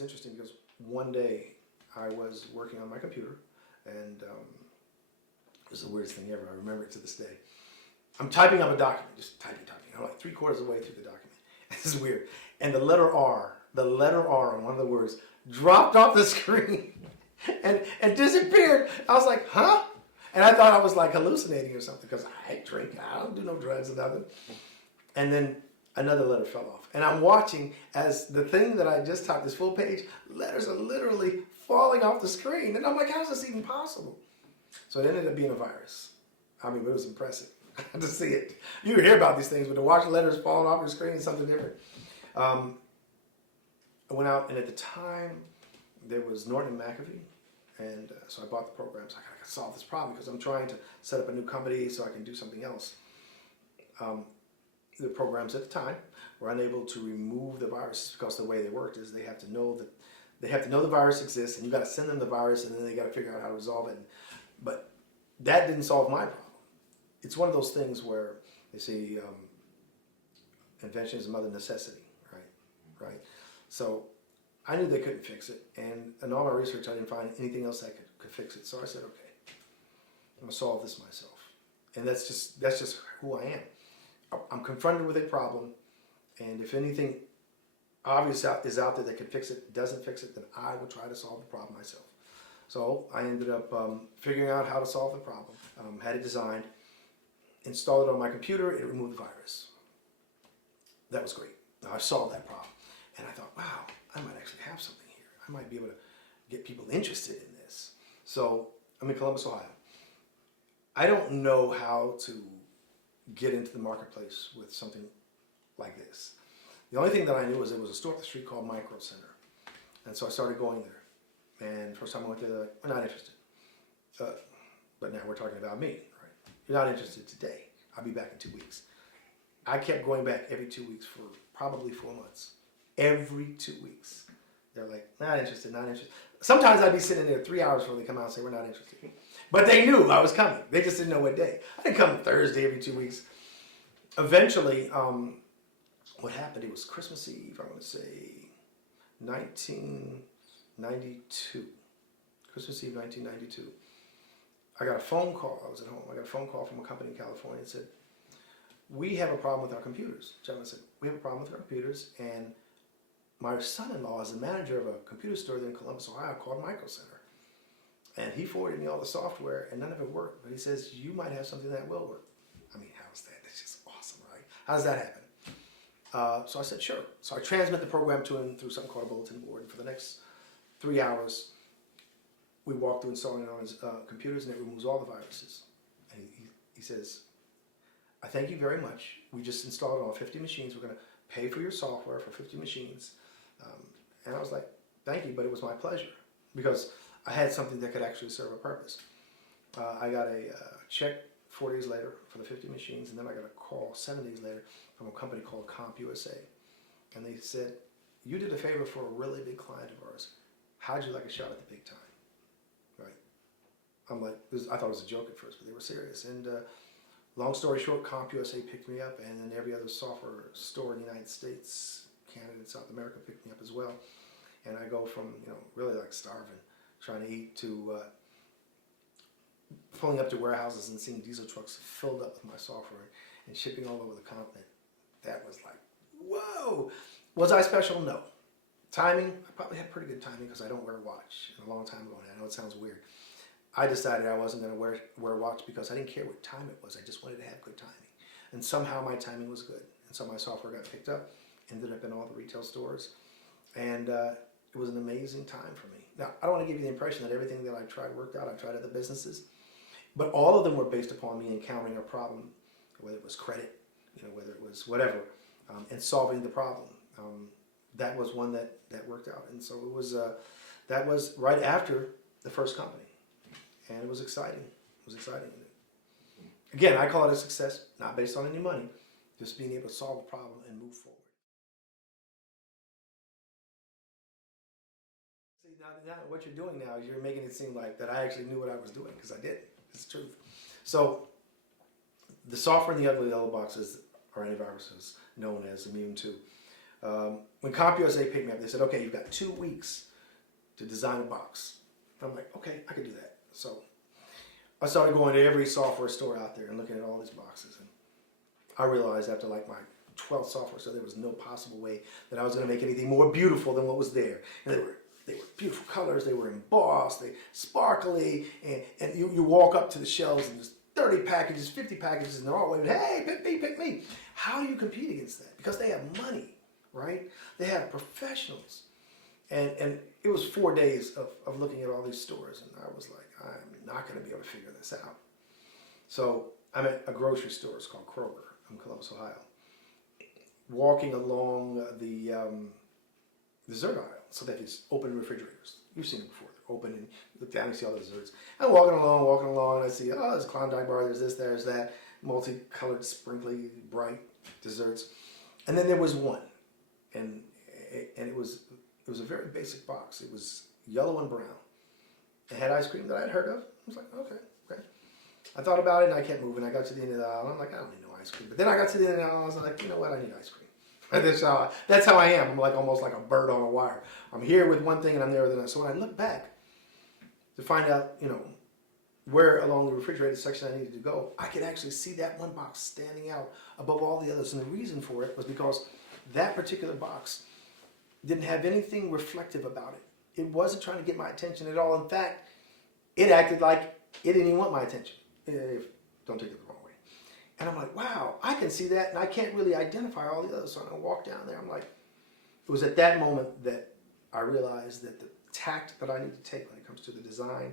was interesting because one day I was working on my computer, and it was the weirdest thing ever. I remember it to this day. I'm typing up a document, just typing. I'm like 3/4 of the way through the document. This is weird. And the letter R on one of the words dropped off the screen and disappeared. I was like, huh? And I thought I was like hallucinating or something because I drink. I don't do no drugs or nothing. And then another letter fell off. And I'm watching as the thing that I just typed, this full page, letters are literally falling off the screen. And I'm like, how's this even possible? So it ended up being a virus. I mean, it was impressive to see it. You hear about these things, but to watch letters falling off your screen is something different. I went out, and at the time, there was Norton and McAfee. And so I bought the program, so I got to solve this problem because I'm trying to set up a new company so I can do something else. The programs at the time were unable to remove the virus because the way they worked is they have to know the virus exists, and you got to send them the virus, and then they got to figure out how to resolve it. But that didn't solve my problem. It's one of those things where they say invention is the mother of necessity, right? So I knew they couldn't fix it, and in all my research, I didn't find anything else that could fix it. So I said, okay, I'm gonna solve this myself, and that's just who I am. I'm confronted with a problem, and if anything obvious is out there that can fix it, doesn't fix it, then I will try to solve the problem myself. So I ended up figuring out how to solve the problem, had it designed, installed it on my computer, it removed the virus. That was great. Now I solved that problem, and I thought, wow, I might actually have something here. I might be able to get people interested in this. So I'm in Columbus, Ohio. I don't know how to get into the marketplace with something like this. The only thing that I knew was there was a store up the street called Micro Center. And so I started going there. And first time I went there, they're like, we're not interested. But now we're talking about me, right? You're not interested today. I'll be back in 2 weeks. I kept going back every 2 weeks for probably 4 months. Every 2 weeks. They're like, not interested, not interested. Sometimes I'd be sitting there 3 hours before they come out and say, we're not interested. But they knew I was coming. They just didn't know what day. I didn't come Thursday every 2 weeks. Eventually, what happened, it was Christmas Eve, I want to say 1992. Christmas Eve, 1992. I got a phone call. I was at home. I got a phone call from a company in California and said, we have a problem with our computers. The gentleman said, we have a problem with our computers, and my son-in-law is the manager of a computer store there in Columbus, Ohio called Micro Center. And he forwarded me all the software, and none of it worked. But he says, you might have something that will work. I mean, how's that? That's just awesome, right? How does that happen? So I said, sure. So I transmit the program to him through something called a bulletin board. And for the next 3 hours, we walk through installing it on his computers, and it removes all the viruses. And he says, I thank you very much. We just installed it on 50 machines. We're going to pay for your software for 50 machines. And I was like, thank you, but it was my pleasure. Because I had something that could actually serve a purpose. I got a check 4 days later for the 50 machines, and then I got a call 7 days later from a company called CompUSA. And they said, you did a favor for a really big client of ours. How'd you like a shot at the big time? Right? I'm like, I thought it was a joke at first, but they were serious. And long story short, CompUSA picked me up, and then every other software store in the United States, Canada, and South America picked me up as well. And I go from, really like starving, trying to eat, to pulling up to warehouses and seeing diesel trucks filled up with my software and shipping all over the continent. That was like, whoa! Was I special? No. Timing, I probably had pretty good timing because I don't wear a watch. A long time ago, and I know it sounds weird. I decided I wasn't going to wear a watch because I didn't care what time it was. I just wanted to have good timing. And somehow my timing was good. And so my software got picked up, ended up in all the retail stores. And it was an amazing time for me. Now, I don't want to give you the impression that everything that I tried worked out. I tried other businesses. But all of them were based upon me encountering a problem, whether it was credit, whether it was whatever, and solving the problem. That was one that worked out. And so it was, that was right after the first company. And it was exciting. It was exciting. Again, I call it a success, not based on any money, just being able to solve a problem and move forward. See, now what you're doing now is you're making it seem like that I actually knew what I was doing, because I didn't. It's the truth. So the software in the ugly yellow boxes are antiviruses known as Immune 2. When CompUSA picked me up, they said, okay, you've got 2 weeks to design a box. I'm like, okay, I can do that. So I started going to every software store out there and looking at all these boxes. And I realized after like my 12th software store, there was no possible way that I was going to make anything more beautiful than what was there. And they were beautiful colors. They were embossed, they sparkly, and you walk up to the shelves and there's 30 packages, 50 packages, and they're all waving, hey, pick me, pick me. How do you compete against that? Because they have money, right? They have professionals. And it was 4 days of looking at all these stores, and I was like, I'm not going to be able to figure this out. So I'm at a grocery store. It's called Kroger in Columbus, Ohio. Walking along the dessert aisle, so they have these open refrigerators. You've seen them before. They're open, and you look down and see all the desserts. I'm walking along, and I see, oh, there's a Klondike bar, there's this, there's that, multicolored, sprinkly, bright desserts. And then there was one, and it was a very basic box. It was yellow and brown. It had ice cream that I had heard of. I was like, okay. I thought about it, and I kept moving. I got to the end of the aisle, and I'm like, I don't need no ice cream. But then I got to the end of the aisle, and I was like, you know what, I need ice cream. That's how I am. I'm like almost like a bird on a wire. I'm here with one thing, and I'm there with another. So when I look back to find out, where along the refrigerator section I needed to go, I could actually see that one box standing out above all the others. And the reason for it was because that particular box didn't have anything reflective about it. It wasn't trying to get my attention at all. In fact, it acted like it didn't even want my attention. Don't take it the wrong way. And I'm like, wow, I can see that, and I can't really identify all the others. So I walk down there. I'm like, it was at that moment that I realized that the tact that I need to take when it comes to the design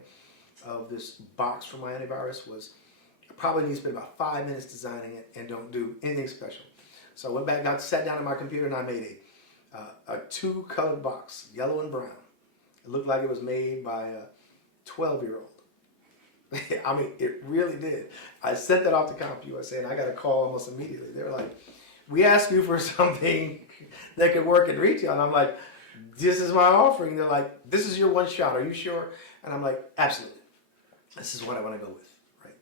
of this box for my antivirus was I probably need to spend about 5 minutes designing it and don't do anything special. So I went back, sat down at my computer, and I made a 2-colored box, yellow and brown. It looked like it was made by a 12-year-old. I mean, it really did. I sent that off to CompUSA, and I got a call almost immediately. They were like, we asked you for something that could work in retail. And I'm like, this is my offering. They're like, this is your one shot. Are you sure? And I'm like, absolutely. This is what I want to go with, right?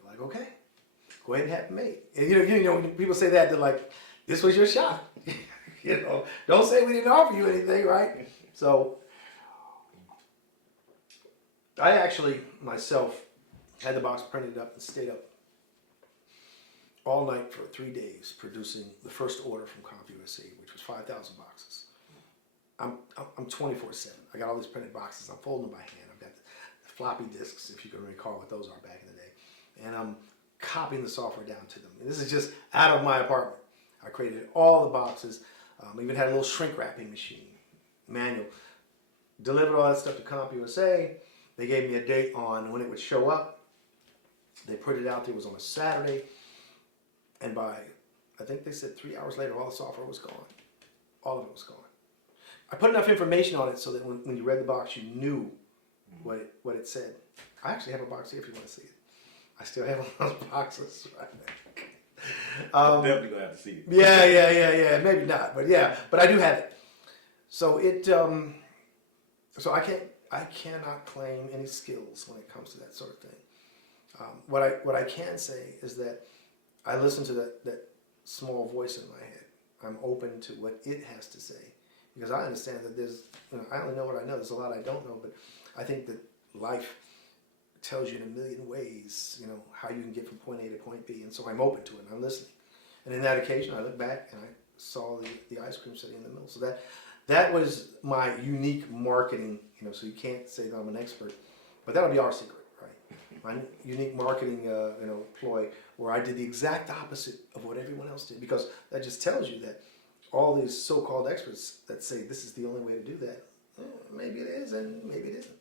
They're like, okay, go ahead and have it made. And you know, when people say that, they're like, this was your shot. Don't say we didn't offer you anything, right? So I actually, myself, had the box printed up and stayed up all night for 3 days producing the first order from CompUSA, which was 5,000 boxes. I'm 24/7. I got all these printed boxes. I'm folding them by hand. I've got the floppy disks, if you can recall what those are back in the day. And I'm copying the software down to them. And this is just out of my apartment. I created all the boxes. Even had a little shrink wrapping machine, manual. Delivered all that stuff to CompUSA. They gave me a date on when it would show up. They put it out there. It was on a Saturday. And by, I think they said 3 hours later, all the software was gone. All of it was gone. I put enough information on it so that when you read the box, you knew what it said. I actually have a box here if you want to see it. I still have one of those boxes right there. Definitely gonna have to see it. Yeah. Maybe not, but I do have it. So so I cannot claim any skills when it comes to that sort of thing. What I can say is that I listen to that small voice in my head. I'm open to what it has to say because I understand that I only know what I know. There's a lot I don't know, but I think that life tells you in a million ways, how you can get from point A to point B. And so I'm open to it and I'm listening. And in that occasion, I looked back and I saw the ice cream sitting in the middle. So that was my unique marketing, so you can't say that I'm an expert, but that'll be our secret, right? My unique marketing, ploy where I did the exact opposite of what everyone else did, because that just tells you that all these so-called experts that say this is the only way to do that, maybe it is and maybe it isn't.